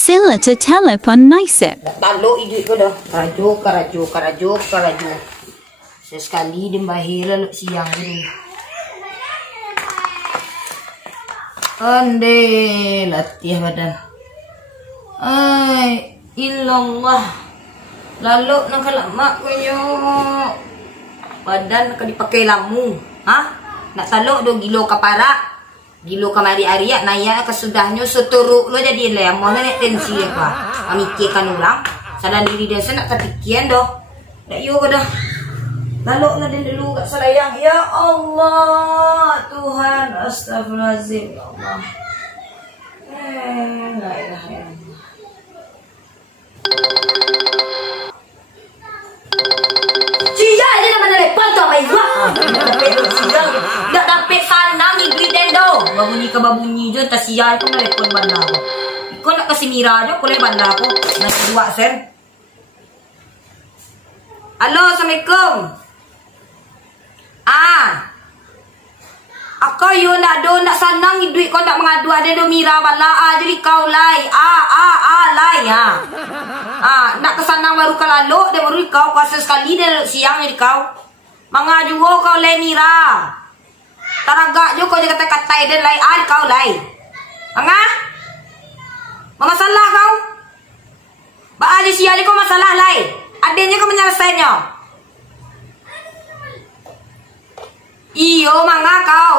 Sila to telepon naisip. Talo ide ko dah. Karajo. Sesekali dia bahira siang ni. Ande latih badan. Ay, illallah. Lalu nak kalamak ko nyo. Badan nak dipakai lamu. Ha? Nak talok do gilo kapara. Gilo kamari Arya naya kesudahnya seturuk lo jadi lemah nak tensi apa. Mikirkan orang. Sadar diri dia nak kepikiran doh. Dak yo dah. Lalu nak dulu kat selayang. Ya Allah, Tuhan, astagfirullahaladzim, ya Allah. La ilaha illallah. Cia je nama telepon tu mai gua. Dak dapat sanang ni griden do. Babunyi je tak sial pun telepon bandar aku. Kau nak kasih Mira je boleh bandar aku. Nasi 2 sen. Halo, Assalamualaikum. Aku yo nak sanang ni duit kau nak mengadu ada do Mira bala jadi kau lai. Lai ya. Nak ke sana baru kalau dia baru kau kuasa sekali dia siang jadi kau. Mangaju kau lai Mira. Taraga jo kau jaga kata dia lai kau lai. Masalah kau. Ba aja siang kau masalah lai. Adanya kau menyelesainya. Iyo manga kau.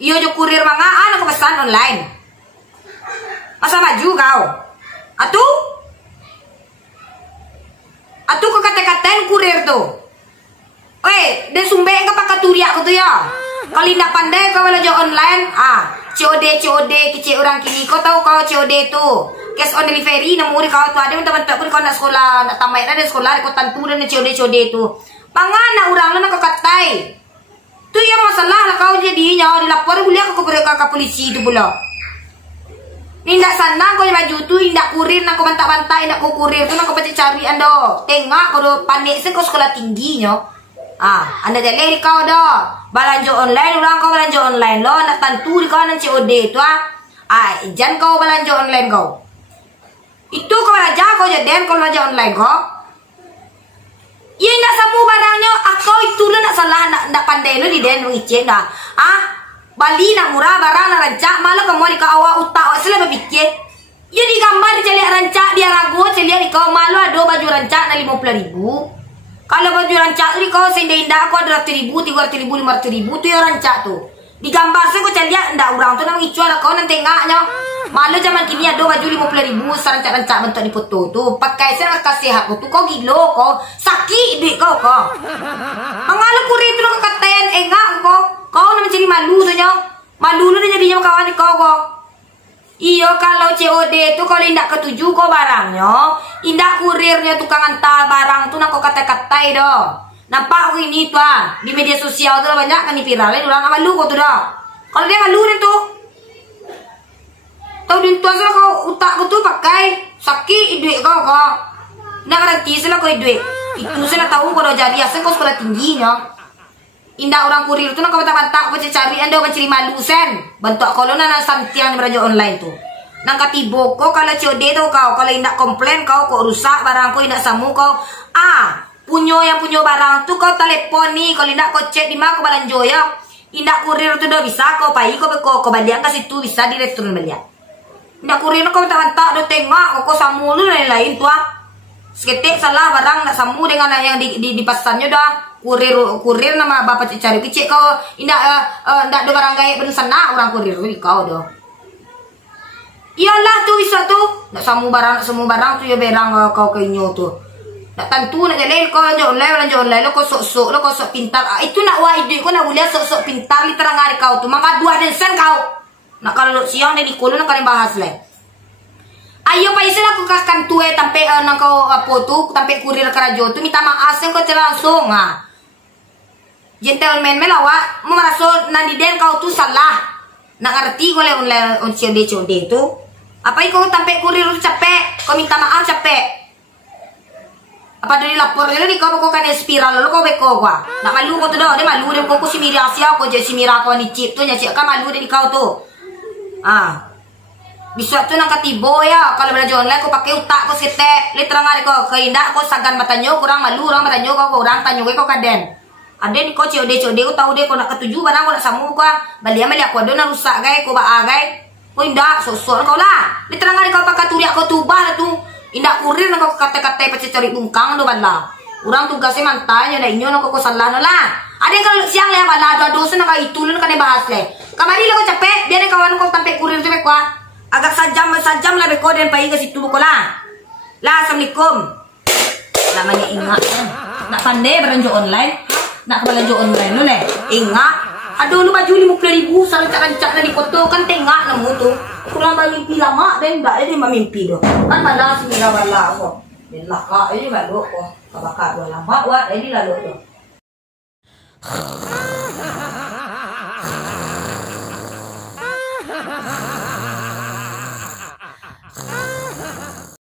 Iyo jo kurir manga aku pesan online. Masa maju kau. Atu kau kata-katain kurir tu. Dia sumbeng ke pakai turiak aku tu ya. Kalau tidak pandai kau belajar online, COD kecil orang kini. Kau tahu kau COD tu. Cash on delivery nomor kau tu ada teman-teman pun kau nak sekolah, nak tambah ada sekolah kau tentu dan COD tu. Mangana orang lu nak kau katai. Tu yang masalah lah kau jadinya dilapor boleh aku ke polisi tu pula. Indak sana kau baju tu indak kurir nak kau bantak-bantak indak kau kurir tu nak kau pasti cari ando. Tengok kau pandai sen kau sekolah tingginya. Anda jadi kau dah. Belanja online orang kau belanja online lo nak tentu di kau nak COD tu jangan kau belanja online kau. Itu kau belanja kau jadi kau belanja online kau. Ia nak samu barangnya, aku itu lo nak salah nak pandai lo di den mengicen dah. Bali nak murah barang nak rancak, malah kamu di kau awak utak awak selalu berfikir. Ia di gambar di celiak rancak dia ragu celiak di kau malu ada baju rancak na 50.000. Kalau baju rancak di kau seindah-indah aku ada 100.000, 300.000, 500.000 tu yang rancak tu. Di gambar saya kau celiak ndak orang tu nak mengicu lah kau nanti tengoknya. Malu zaman kini ada baju 50.000 serancak-rancak bentuk di foto tu. Pakai saya kasih aku tu kau gilo kau. Sakit duit kau. Mengalu kurir tu kau katain enggak kau. Kau nak mencari malu tu nya. Malu lu jadinya kawan kau. Iyo kalau COD tu kalau indak ketuju kau barangnya, indak kurirnya tukang antar barang tu nak kau kata-katai dah. Nampak aku ini tu di media sosial tu banyak kan viralin orang malu kau tu dah. Kalau dia malu dia tu. Tahu din tuan salah kau utak kau tu pakai sakit duit kau. Nak garanti salah kau duit. Itu salah tahu kau dah jadi asal kau sekolah tingginya. Indah orang kurir tu nak kau bantak-bantak kau cari anda mencari malu sen. Bentuk kalau nak santiang belajar online tu. Nang katibo kau kalau COD tu kau kalau indak komplain kau rusak barang kau indak samu kau. Yang punya barang tu kau telepon ni kalau indak kau cek di mana kau balanjo ya. Indak kurir tu dah bisa kau pai kau balian ke situ bisa di return balian. Ndak kurir kau bantak-bantak do tengok kau samu lu lain-lain tu seketik salah barang nak samu dengan yang di pasannya dah kurir nama bapak cari kecil kau indak ndak ada barang gaib ben sana orang kurir kau dah. Iyalah tu bisa tu nak samu barang tu ya berang kau kenyo tu. Nak tentu nak jalan kau belanja online lo kau sok-sok lo kau sok pintar. Itu nak ide kau nak boleh sok-sok pintar li terang hari kau tu. Maka 2 desen kau. Nak kalau siang dia di kono nak kalian bahas lah. Ayo paisi lah aku kaskan tuwe tampe nang kau apa tu tampe kurir kerajo tu minta maaf sen kau langsung gentleman melawa mau merasa nanti den kau tu salah. Nak ngerti kau le online on COD tu. Apa kau tampe kurir tu capek kau minta maaf capek. Apa dari lapor dia ni kau kan spiral lo kau beko gua. Nak malu kau tu dah dia malu dia kau si Mira sia kau je si Mira kau ni chip tu nya cik kan malu dia di kau tu. Bisa tu nang katibo ya. Kalau belajar online ko pakai utak ko sete. Literang ari ko kainda ko sagan matanyo kurang malu orang matanyo ko kurang tanyo ko kaden. Aden ko COD ko tahu deh ko nak ketujuh barang ko nak samu ko. Balia mali aku ada rusak gay ko ba agay. Ko inda sosor kau lah. Literang ari ko pakaturi aku tubah tu. Inda kurir nang ko kata-kata pacari bungkang do bala. Urang tugasnya mantanya na inyo nang ko salah no lah. Ada kalau siang le bala do dosa nang itulun kan bahas le. Kamari lo ko capek biar kawan ko tampe kurir tu ko. Agak sajam lah beko dan pai ke situ ko lah. Lah assalamualaikum. Namanya ingat. Nak pandai beranjo online. Nak belanja online lo le. Ingat. Aduh lu baju 50.000 salah rancak na di foto kan tengak namu tu. Kurang mimpi lama dan enggak ada mimpi do. Kan pada semira bala ko. Dan laka ini balu ko. Kabaka dua lama wa ini lalu tu.